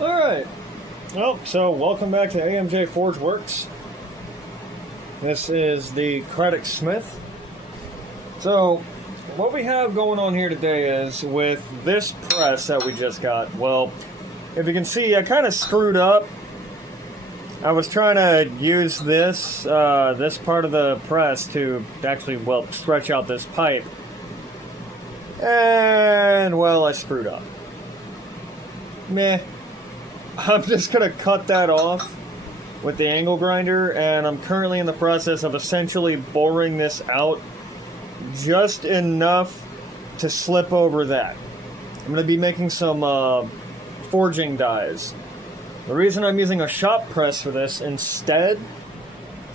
Alright, well, so welcome back to AMJ Forge Works. This is the Craddock Smith. So, what we have going on here today is with this press that we just got, well, if you can see, I kind of screwed up. I was trying to use this, this part of the press to actually, well, stretch out this pipe. And, well, I screwed up. Meh. I'm just going to cut that off with the angle grinder, and I'm currently in the process of essentially boring this out just enough to slip over that. I'm going to be making some forging dies. The reason I'm using a shop press for this instead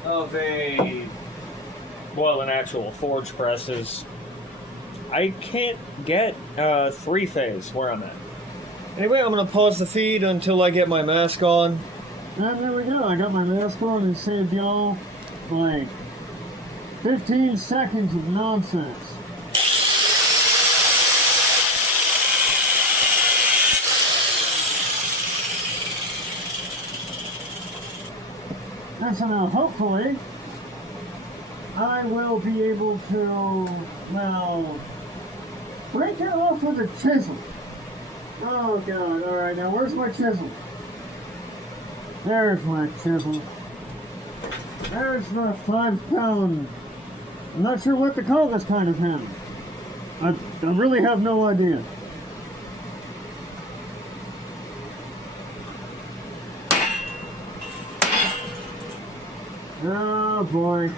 of an actual forge press is I can't get three-phase where I'm at. Anyway, I'm going to pause the feed until I get my mask on. And there we go. I got my mask on and saved y'all like 15 seconds of nonsense. And so now, hopefully, I will be able to, well, break it off with a chisel. Oh god, alright, now where's my chisel? There's my chisel. There's the 5-pound. I'm not sure what to call this kind of hammer. I really have no idea. Oh boy.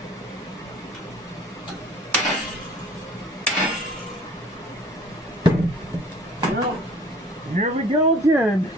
Well, here we go again.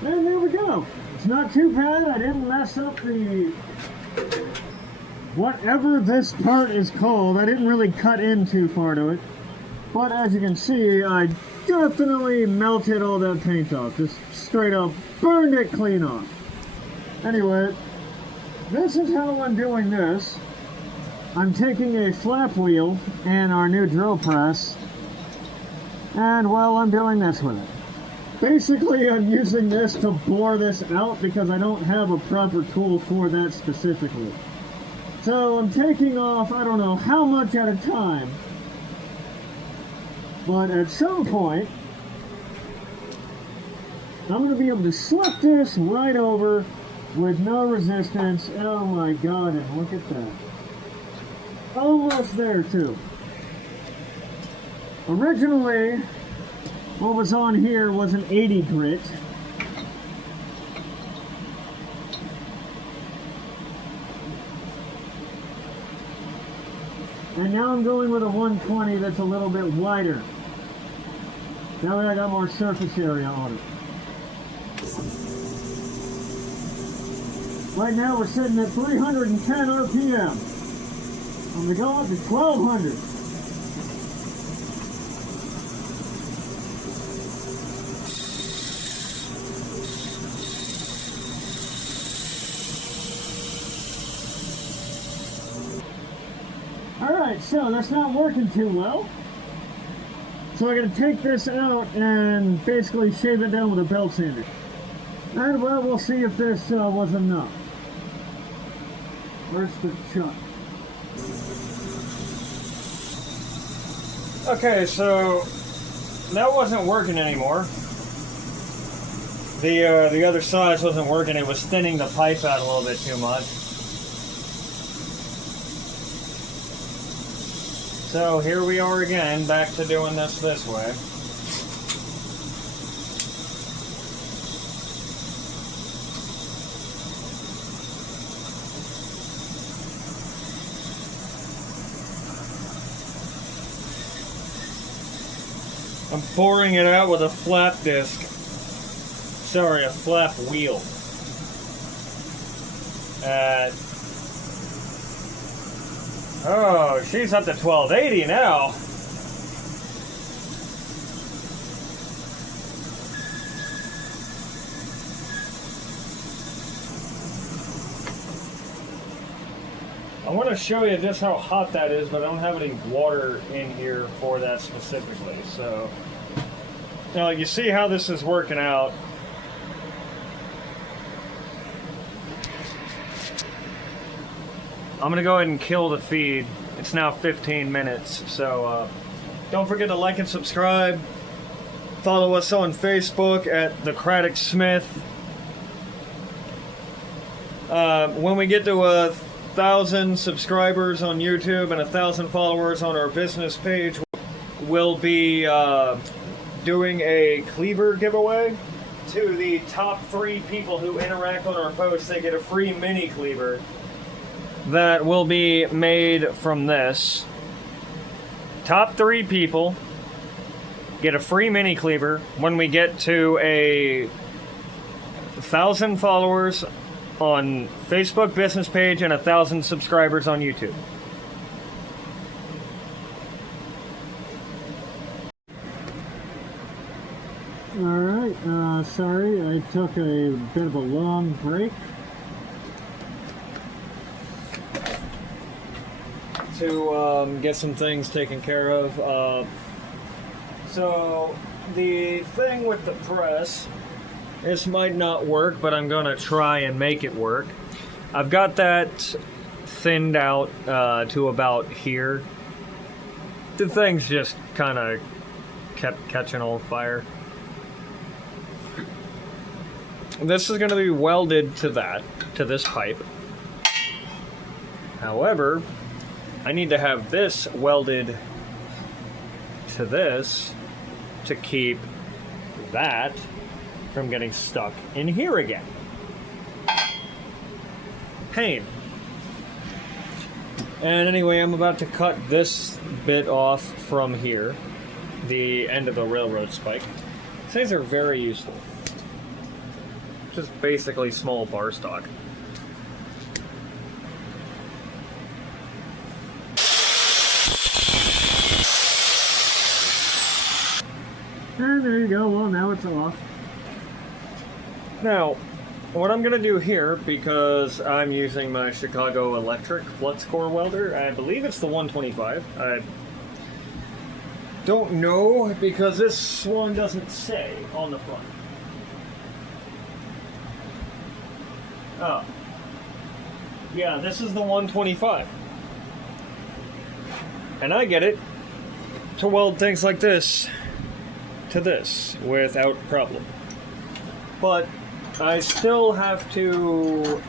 And there we go. It's not too bad. I didn't mess up the... whatever this part is called. I didn't really cut in too far to it. But as you can see, I definitely melted all that paint off. Just straight up burned it clean off. Anyway, this is how I'm doing this. I'm taking a flap wheel and our new drill press. And, well, I'm doing this with it. Basically, I'm using this to bore this out because I don't have a proper tool for that specifically. So I'm taking off, I don't know how much at a time, but at some point, I'm going to be able to slip this right over with no resistance. Oh my god, and look at that. Almost there too. Originally, what was on here was an 80 grit. And now I'm going with a 120 that's a little bit wider. That way I got more surface area on it. Right now we're sitting at 310 RPM. I'm going to go up to 1200. Alright, so that's not working too well. So I'm going to take this out and basically shave it down with a belt sander. And well, we'll see if this was enough. Where's the chuck? Okay, so that wasn't working anymore. The other size wasn't working. It was thinning the pipe out a little bit too much. So here we are again, back to doing this way. I'm boring it out with a flap disc. Sorry, a flap wheel. Oh, she's up to 1280 now. I want to show you just how hot that is, but I don't have any water in here for that specifically. So, now you see how this is working out. I'm gonna go ahead and kill the feed. It's now 15 minutes, so don't forget to like and subscribe. Follow us on Facebook at The Craddock Smith. When we get to 1,000 subscribers on YouTube and 1,000 followers on our business page, we'll be doing a cleaver giveaway. To the top 3 people who interact on our posts, they get a free mini cleaver that will be made from this. Top 3 people get a free mini cleaver when we get to 1,000 followers on Facebook business page and 1,000 subscribers on YouTube. Alright, sorry, I took a bit of a long break. To get some things taken care of. So the thing with the press, this might not work, but I'm gonna try and make it work. I've got that thinned out to about here. The thing's just kind of kept catching on fire. This is gonna be welded to this pipe. However, I need to have this welded to this to keep that from getting stuck in here again. Pain. And anyway, I'm about to cut this bit off from here, the end of the railroad spike. These things are very useful. Just basically small bar stock. And there you go, well now it's off. Now, what I'm going to do here, because I'm using my Chicago Electric flux core welder, I believe it's the 125. I don't know, because this one doesn't say on the front. Oh. Yeah, this is the 125. And I get it to weld things like this to this without problem. But I still have to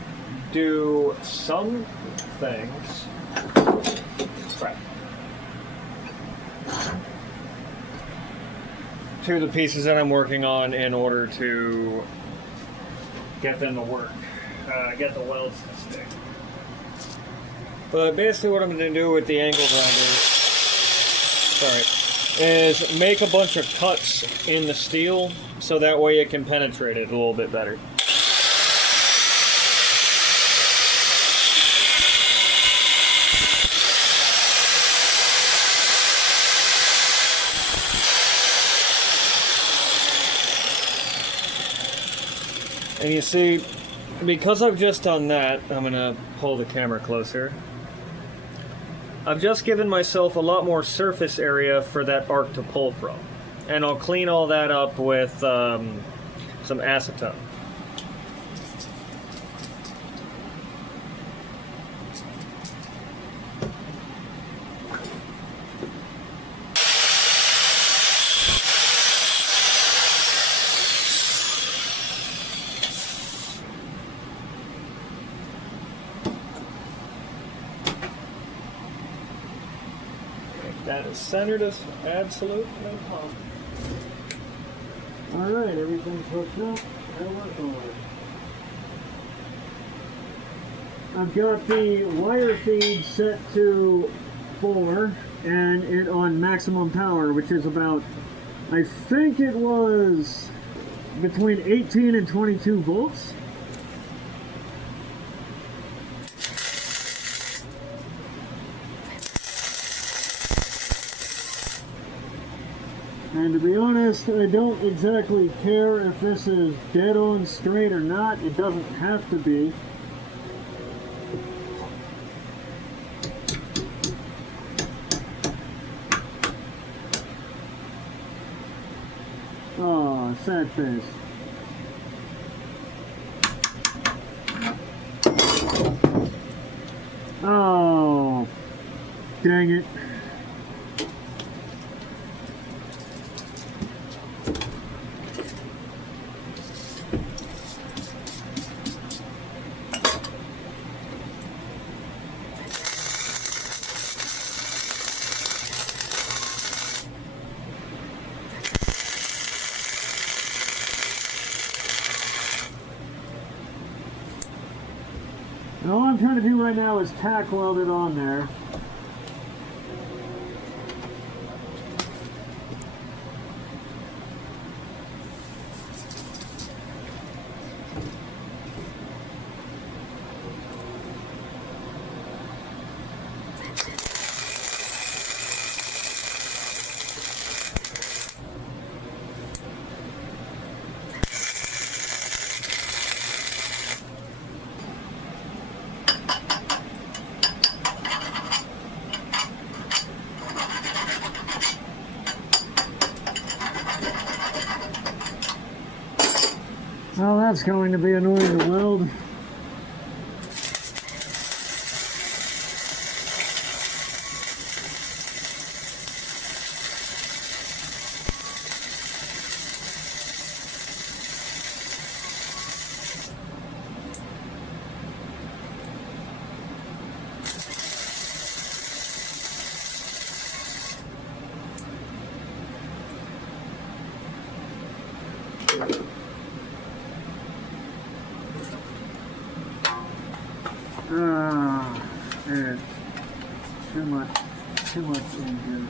do some things. Crap. To the pieces that I'm working on in order to get them to work. Get the welds to stick. But basically what I'm going to do with the angle grinder, is make a bunch of cuts in the steel so that way it can penetrate it a little bit better. And you see, because I've just done that, I'm going to pull the camera closer. I've just given myself a lot more surface area for that arc to pull from. And I'll clean all that up with some acetone. That is centered as absolute no problem. Alright, everything's hooked up. That'll work all right. I've got the wire feed set to 4 and it on maximum power, which is about I think it was between 18 and 22 volts. And to be honest, I don't exactly care if this is dead on straight or not. It doesn't have to be. Oh, sad face. Oh, dang it. And all I'm trying to do right now is tack weld it on there. Well, that's going to be annoying to weld. There. Too much in here.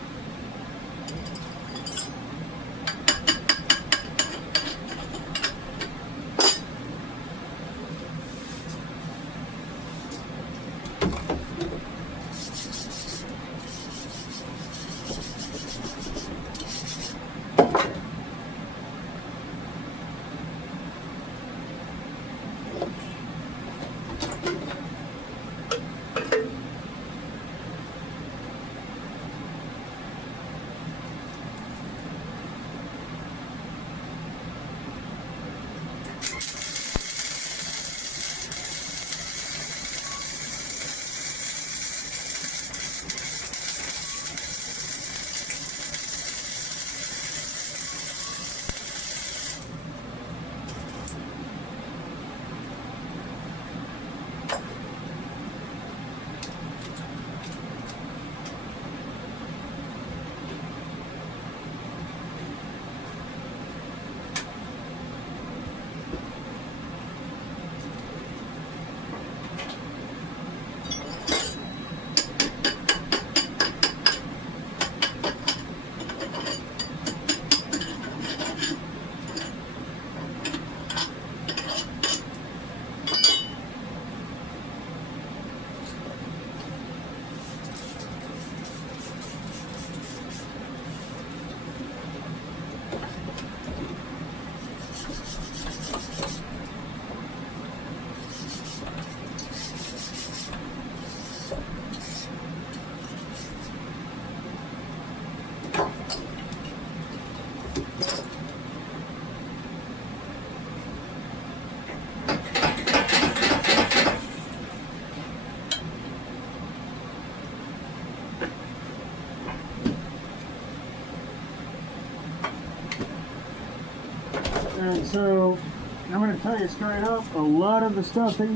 And so, I'm going to tell you straight up, a lot of the stuff that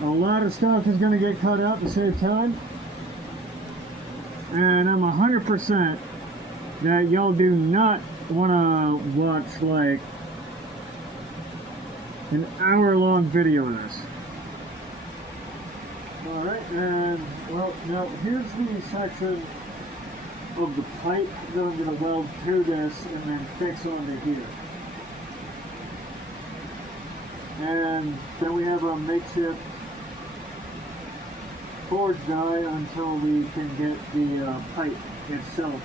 a lot of stuff is going to get cut out to save time. And I'm 100% that y'all do not want to watch like an hour-long video of this. Alright, and well, now here's the section of the pipe that I'm going to weld to this and then fix onto here. And then we have a makeshift forge die until we can get the pipe itself.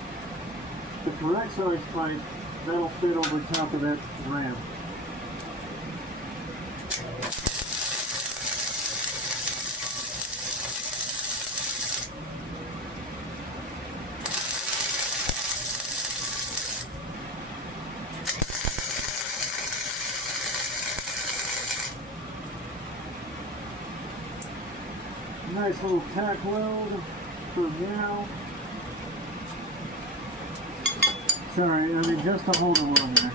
The correct size pipe, that'll fit over top of that ram. Nice little tack weld for now. Sorry, I mean just to hold it on there.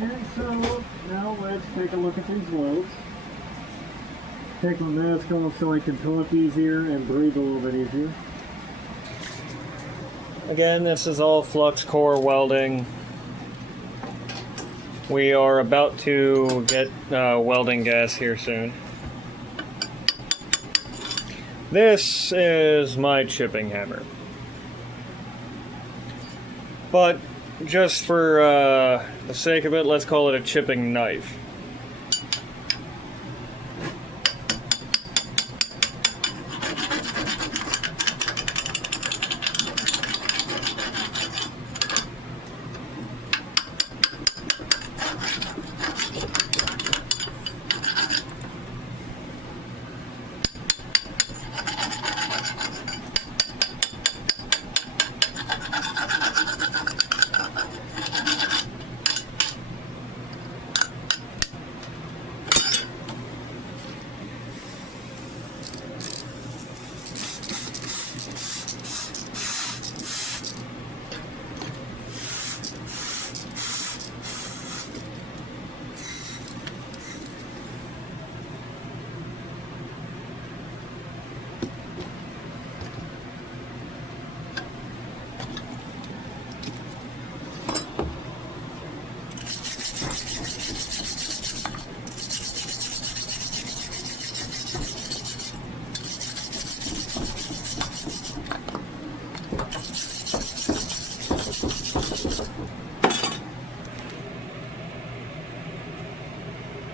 And so now let's take a look at these welds. Take my mask off so I can talk easier and breathe a little bit easier. Again, this is all flux core welding. We are about to get welding gas here soon. This is my chipping hammer. But just for the sake of it, let's call it a chipping knife.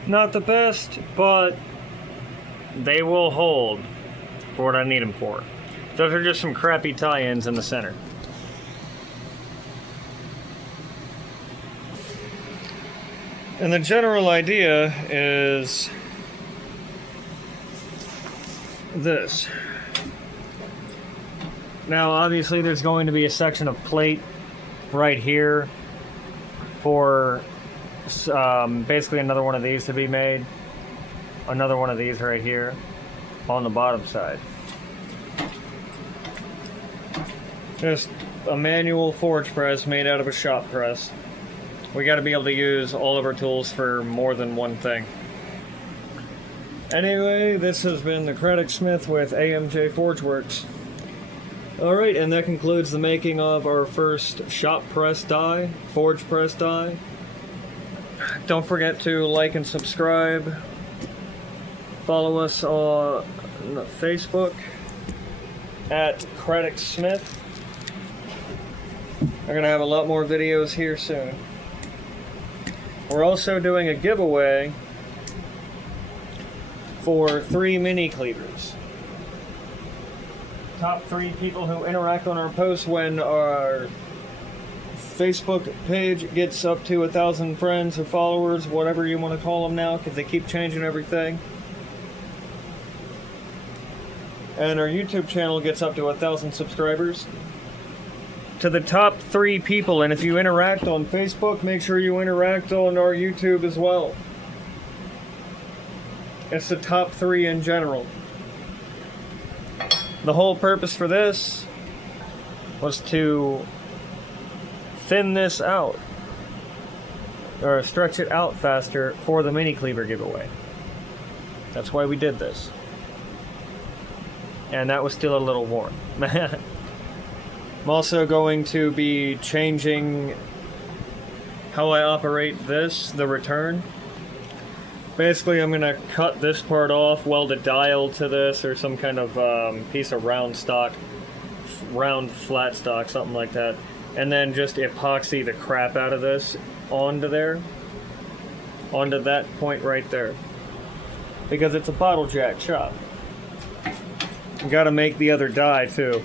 Not the best, but they will hold for what I need them for. Those are just some crappy tie-ins in the center. And the general idea is this. Now, obviously, there's going to be a section of plate right here for basically another one of these to be made. Another one of these right here on the bottom side. Just a manual forge press made out of a shop press. We got to be able to use all of our tools for more than one thing. Anyway, this has been the Craddock Smith with AMJ Forge Works. Alright, and that concludes the making of our first shop press die, forge press die. Don't forget to like and subscribe. Follow us on Facebook at Craddock Smith. We're going to have a lot more videos here soon. We're also doing a giveaway for 3 mini cleavers. Top 3 people who interact on our posts when our Facebook page gets up to 1,000 friends or followers, whatever you want to call them now, because they keep changing everything. And our YouTube channel gets up to 1,000 subscribers. To the top 3 people, and if you interact on Facebook, make sure you interact on our YouTube as well. It's the top 3 in general. The whole purpose for this was to thin this out, or stretch it out faster for the mini cleaver giveaway. That's why we did this. And that was still a little warm. I'm also going to be changing how I operate this, the return. Basically, I'm going to cut this part off, weld a dial to this, or some kind of piece of round stock, round flat stock, something like that, and then just epoxy the crap out of this onto there, onto that point right there, because it's a bottle jack shop. You got to make the other die too.